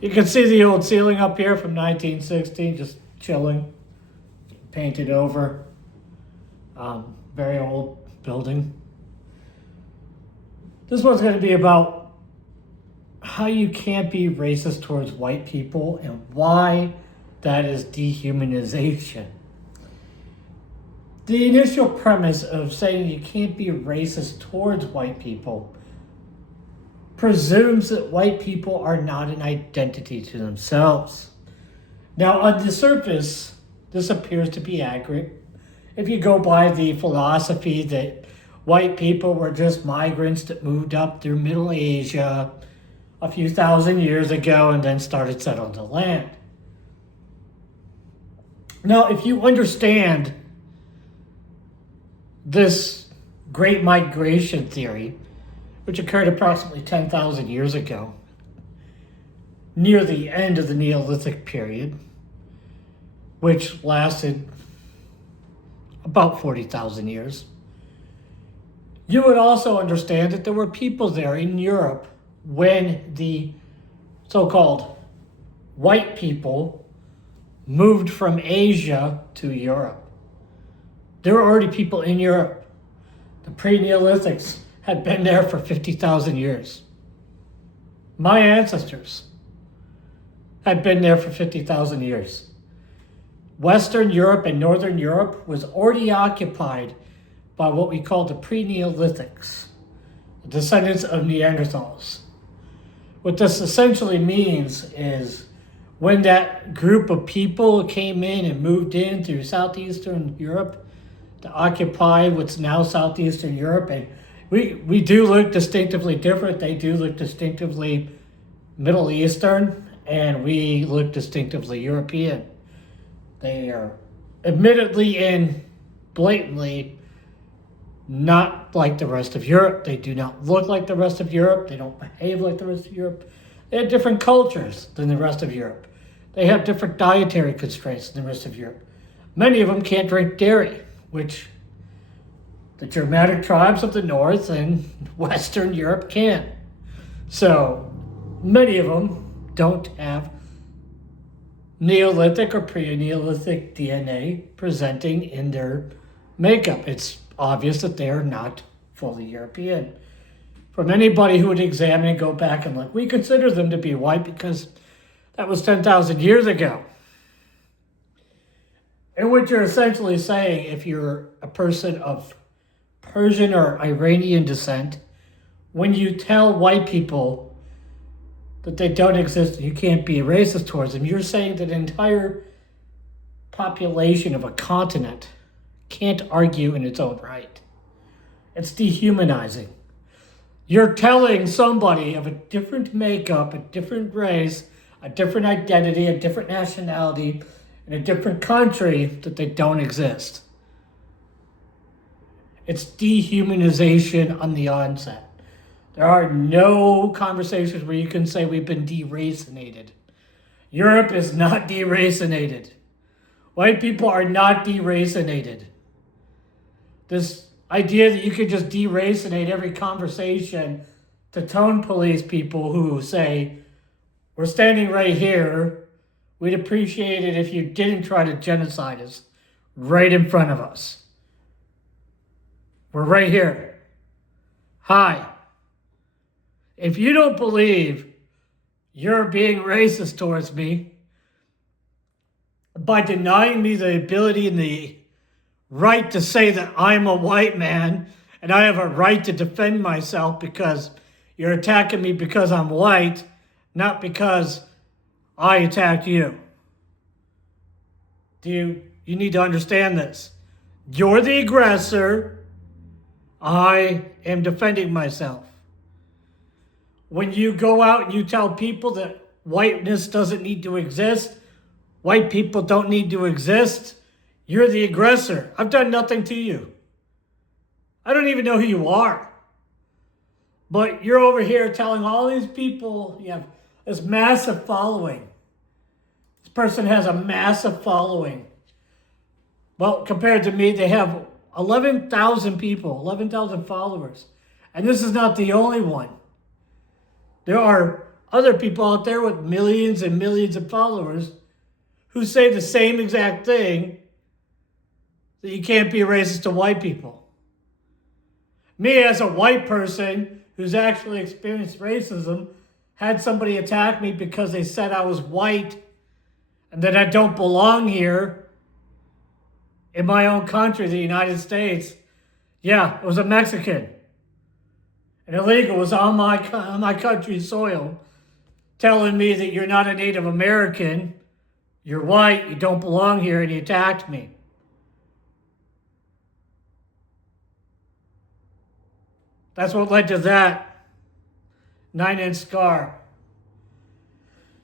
You can see the old ceiling up here from 1916, just chilling, painted over. Very old building. This one's going to be about how you can't be racist towards white people and why that is dehumanization. The initial premise of saying you can't be racist towards white people presumes that white people are not an identity to themselves. Now, on the surface, this appears to be accurate. If you go by the philosophy that white people were just migrants that moved up through Middle Asia a few thousand years ago and then started settling the land. Now, if you understand this Great Migration theory, which occurred approximately 10,000 years ago, near the end of the Neolithic period, which lasted about 40,000 years, you would also understand that there were people there in Europe when the so-called white people moved from Asia to Europe. There were already people in Europe. The pre-Neolithics had been there for 50,000 years. My ancestors had been there for 50,000 years. Western Europe and Northern Europe was already occupied by what we call the pre-Neolithics, the descendants of Neanderthals. What this essentially means is when that group of people came in and moved in through Southeastern Europe to occupy what's now Southeastern Europe, and we do look distinctively different. They do look distinctively Middle Eastern, and we look distinctively European. They are admittedly and blatantly not like the rest of Europe. They do not look like the rest of Europe. They don't behave like the rest of Europe. They have different cultures than the rest of Europe. They have different dietary constraints than the rest of Europe. Many of them can't drink dairy, which the Germanic tribes of the north and Western Europe can. So many of them don't have Neolithic or pre-Neolithic DNA presenting in their makeup. It's obvious that they are not fully European. From anybody who would examine and go back and look, we consider them to be white because that was 10,000 years ago. And what you're essentially saying, if you're a person of Persian or Iranian descent, when you tell white people that they don't exist, you can't be racist towards them, you're saying that an entire population of a continent can't argue in its own right. It's dehumanizing. You're telling somebody of a different makeup, a different race, a different identity, a different nationality, in a different country that they don't exist. It's dehumanization on the onset. There are no conversations where you can say we've been deracinated. Europe is not deracinated. White people are not deracinated. This idea that you could just deracinate every conversation to tone police people who say, we're standing right here, we'd appreciate it if you didn't try to genocide us right in front of us. We're right here. Hi. If you don't believe you're being racist towards me by denying me the ability and the right to say that I'm a white man and I have a right to defend myself because you're attacking me because I'm white, not because I attacked you. You need to understand this. You're the aggressor. I am defending myself. When you go out and you tell people that whiteness doesn't need to exist, white people don't need to exist, you're the aggressor. I've done nothing to you. I don't even know who you are. But you're over here telling all these people you have this massive following. This person has a massive following. Well, compared to me, they have 11,000 people, 11,000 followers. And this is not the only one. There are other people out there with millions and millions of followers who say the same exact thing, that you can't be racist to white people. Me, as a white person who's actually experienced racism, had somebody attack me because they said I was white and that I don't belong here in my own country, the United States. Yeah, it was a Mexican. An illegal was on my country's soil telling me that you're not a Native American, you're white, you don't belong here, and he attacked me. That's what led to that 9-inch scar.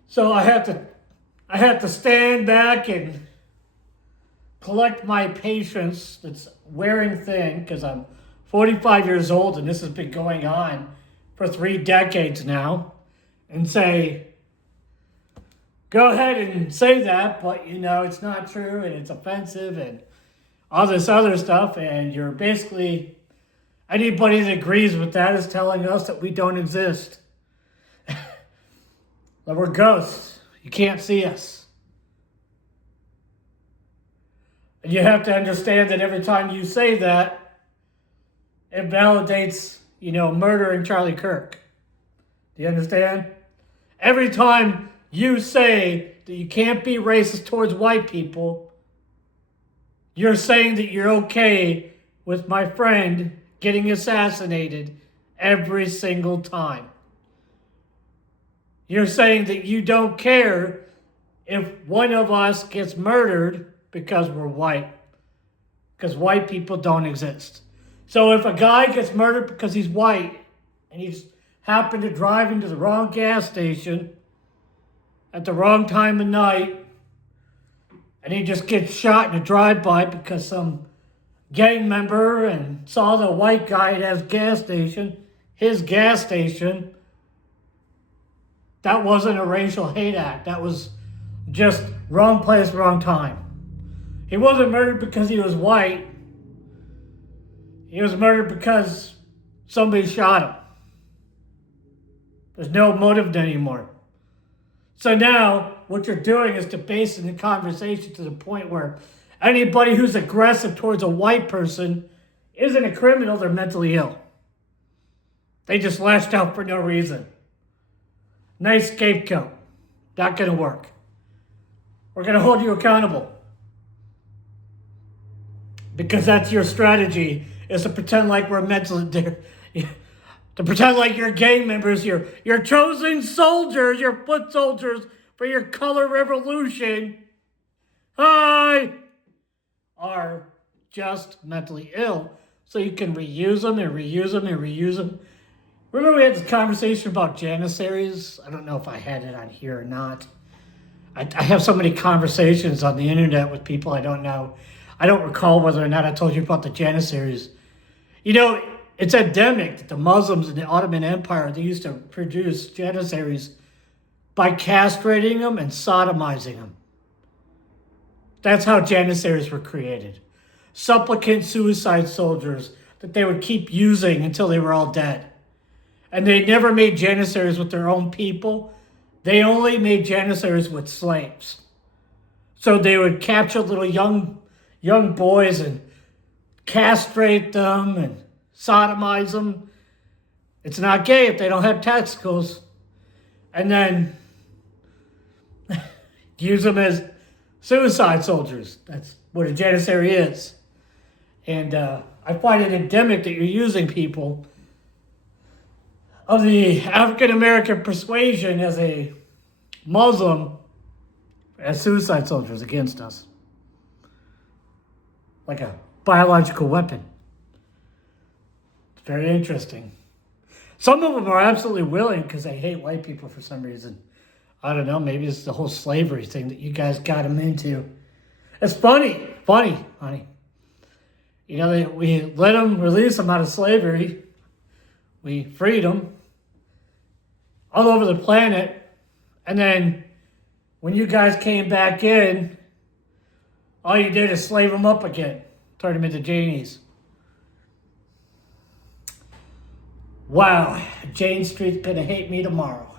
So I have to stand back and collect my patience that's wearing thin, because I'm 45 years old and this has been going on for 3 decades now, and say, go ahead and say that, but it's not true and it's offensive and all this other stuff, and you're basically, anybody that agrees with that is telling us that we don't exist. That we're ghosts. You can't see us. And you have to understand that every time you say that, it validates, murdering Charlie Kirk. Do you understand? Every time you say that you can't be racist towards white people, you're saying that you're okay with my friend getting assassinated every single time. You're saying that you don't care if one of us gets murdered because we're white, because white people don't exist. So if a guy gets murdered because he's white and he's happened to drive into the wrong gas station at the wrong time of night, and he just gets shot in a drive-by because some gang member and saw the white guy at his gas station, that wasn't a racial hate act. That was just wrong place, wrong time. He wasn't murdered because he was white. He was murdered because somebody shot him. There's no motive anymore. So now what you're doing is debasing the conversation to the point where anybody who's aggressive towards a white person isn't a criminal, they're mentally ill. They just lashed out for no reason. Nice scapegoat. Not going to work. We're going to hold you accountable. Because that's your strategy, is to pretend like we're mentally... To pretend like you're gang members, you're chosen soldiers, you're foot soldiers for your color revolution. Hi! Are just mentally ill. So you can reuse them and reuse them and reuse them. Remember we had this conversation about Janissaries? I don't know if I had it on here or not. I have so many conversations on the internet with people I don't know. I don't recall whether or not I told you about the Janissaries. It's endemic that the Muslims in the Ottoman Empire, they used to produce Janissaries by castrating them and sodomizing them. That's how Janissaries were created. Supplicant suicide soldiers that they would keep using until they were all dead. And they never made Janissaries with their own people. They only made Janissaries with slaves. So they would capture little young boys and castrate them and sodomize them. It's not gay if they don't have testicles. And then use them as suicide soldiers. That's what a janissary is. And I find it endemic that you're using people of the African American persuasion as a Muslim as suicide soldiers against us. Like a biological weapon. It's very interesting. Some of them are absolutely willing because they hate white people for some reason. I don't know, maybe it's the whole slavery thing that you guys got them into. It's funny, honey. We let them release them out of slavery. We freed them all over the planet. And then when you guys came back in, all you did is slave them up again. Turn them into Janies. Wow, Jane Street's gonna hate me tomorrow.